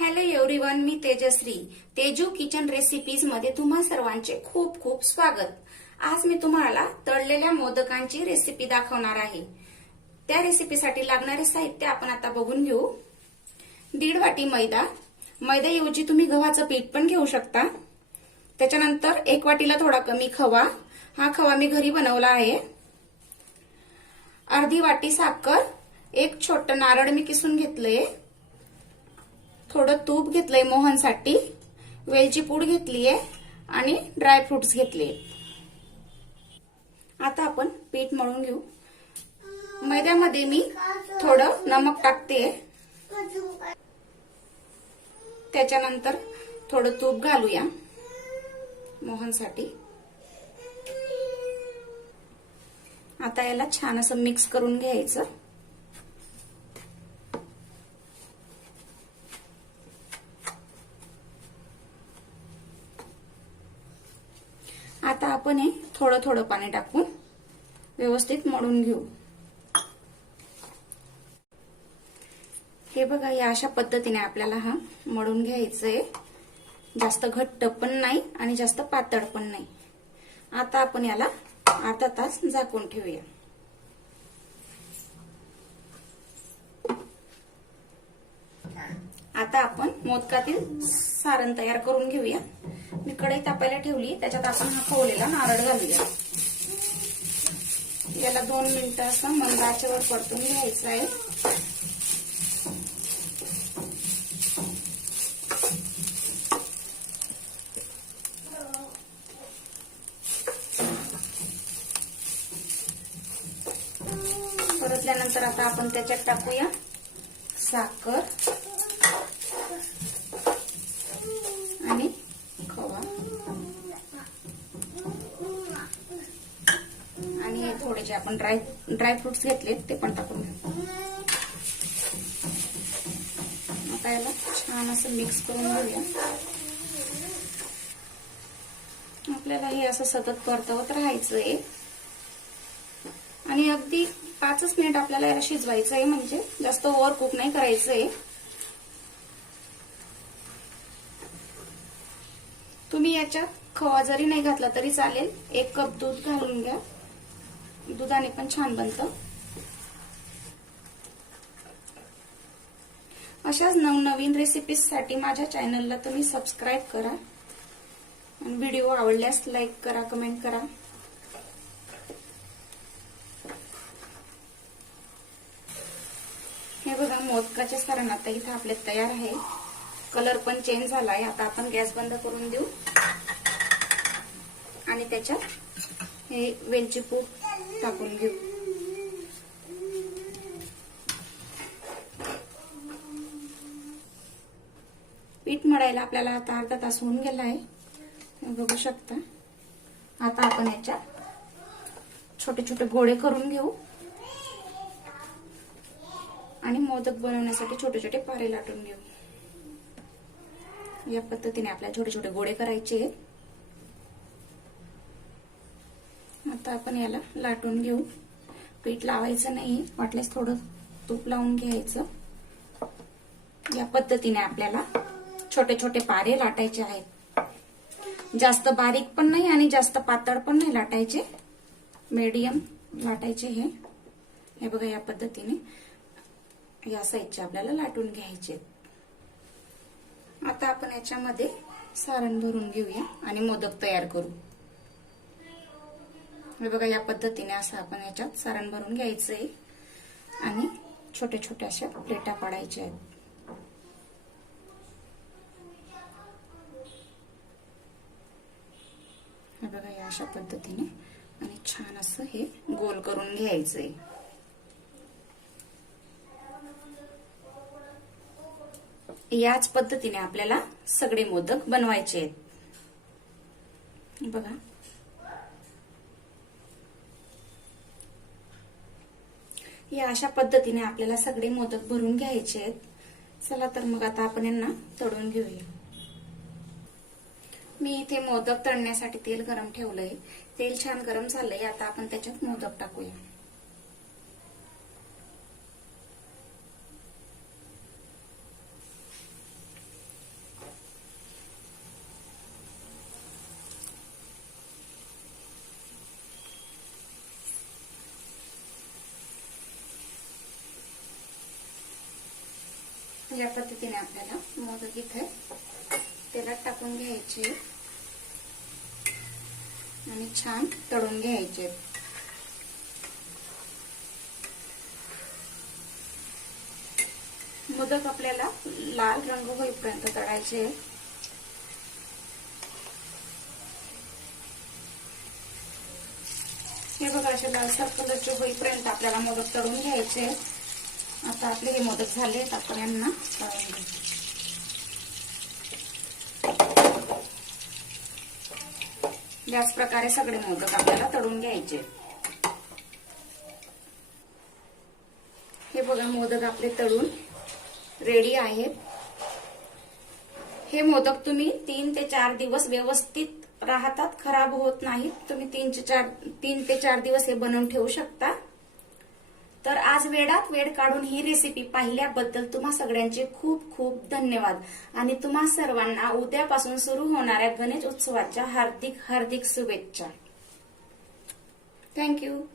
Hello everyone, मी Tejashri. Teju kitchen recipes मध्ये तुम्हा सर्वांचे खूप खूप स्वागत. आज मी तुम्हाला तळलेल्या मोदकांची रेसिपी दाखवणार आहे. त्या रेसिपीसाठी लागणारे साहित्य आपण आता बघून घेऊ. 1.5 वाटी मैदा. मैद्याऐवजी तुम्ही गव्हाचं पीठ पण घेऊ शकता. त्याच्यानंतर 1 वाटीला थोडा कमी खवा. हा खवा मी घरी बनवला आहे. अर्धी वाटी साखर. एक छोटं नारळ मी किसून घेतलंय. थोडं तूप घेतलंय मोहनसाठी. वेलची पूड घेतलीये आणि ड्रायफ्रुट्स घेतले. आता आपण पीठ मळून घेऊ. मैद्यामध्ये मी थोडं नमक टाकते. त्याच्यानंतर थोडं तूप घालूया मोहनसाठी. आता याला छान असं मिक्स करून घ्यायचं. आता आपण हे थोडं थोडं पाणी टाकून व्यवस्थित मळून घेऊ. हे बघा, या अशा पद्धतीने आपल्याला हा मळून घ्यायचंय. जास्त घट्ट पण नाही आणि जास्त पातळ पण नाही. आता आपण याला अर्धा तास झाकून ठेवूया. आता आपण मोदकातील सारण तयार करून घेऊया. मी कढई तापायला ठेवली. त्याच्यात आपण हा खवलेला नारळ घालूया. याला 2 मिनिटं असं मंद आचेवर परतून घ्यायचं आहे. परतल्यानंतर आता आपण त्याच्यात टाकूया साखर आणि खवा आणि हे थोडेसे आपण ड्रायफ्रुट्स घेतले ते पण टाकून घेऊ. आता याला छान असं मिक्स करून घेऊया. आपल्याला हे असं सतत परतवत राहायचंय आणि अगदी 5 मिनिट आपल्याला याला शिजवायचं आहे. म्हणजे जास्त ओव्हर कुक नाही करायचंय. तुम्ही याच्यात खवा जरी नाही घातला तरी चालेल. 1 कप दूध घालून घ्या. दुधाने पण छान बनतं. अशाच नवनवीन रेसिपीज साठी माझ्या चॅनलला तुम्ही सबस्क्राईब करा आणि व्हिडिओ आवडल्यास लाईक करा, कमेंट करा. हे बघा, मोदकाचे सारण आता इथे आपले तयार आहे. कलर पण चेंज झालाय. आता आपण गॅस बंद करून देऊ आणि त्याच्यात हे वेलची पूड टाकून घेऊ. पीठ मळायला आपल्याला आता अर्धा तास होऊन गेला आहे. बघू शकता. आता आपण याच्यात छोटे छोटे गोळे करून घेऊ आणि मोदक बनवण्यासाठी छोटे छोटे पारे लाटून घेऊ. या पद्धतीने आपल्याला छोटे छोटे गोळे करायचे. आता आपण याला लाटून घेऊ. पीठ लावायचं नाही, वाटल्यास थोडं तूप लावून घ्यायचं. या पद्धतीने आपल्याला छोटे छोटे पारे लाटायचे आहेत. जास्त बारीक पण नाही आणि जास्त पातळ पण नाही लाटायचे. मीडियम लाटायचे. हे बघा, या पद्धतीने या साईजचे आपल्याला लाटून घ्यायचे. आता आपण याच्यामध्ये सारण भरून घेऊया आणि मोदक तयार करू. हे बघा, या पद्धतीने असं आपण याच्यात सारण भरून घ्यायचंय आणि छोटे छोटे अशा प्लेटा पाडायच्या आहेत. हे बघा, या अशा पद्धतीने आणि छान असं हे गोल करून घ्यायचंय. याच पद्धतीने आपल्याला सगळे मोदक बनवायचे आहेत. बघा, या अशा पद्धतीने आपल्याला सगळे मोदक भरून घ्यायचे आहेत. चला तर मग आता आपण यांना तळून घेऊया. मी इथे मोदक तळण्यासाठी तेल गरम ठेवलंय. तेल छान गरम झालंय. आता आपण त्याच्यात मोदक टाकूया. या पद्धतीने आपल्याला मोदक इथे तेलात टाकून घ्यायचे आणि छान तळून घ्यायचे. मोदक आपल्याला लाल रंग होईपर्यंत तळायचे. हे बघा असे लालसर कलरचे होईपर्यंत आपल्याला मोदक तळून घ्यायचे. आता आपले हे मोदक झाले, आपण यांना तळून घेऊ. याच प्रकारे सगळे मोदक आपल्याला तळून घ्यायचे. हे बघा मोदक आपले तळून रेडी आहेत. हे मोदक तुम्ही 3 ते 4 दिवस व्यवस्थित राहतात, खराब होत नाहीत. तुम्ही 3 ते 4 दिवस हे बनवून ठेवू शकता. तर आज वेळात वेळ काढून ही रेसिपी पाहिल्याबद्दल तुम्हा सगळ्यांचे खूप खूप धन्यवाद आणि तुम्हा सर्वांना उद्यापासून सुरू होणाऱ्या गणेश उत्सवाच्या हार्दिक हार्दिक शुभेच्छा. थँक्यू.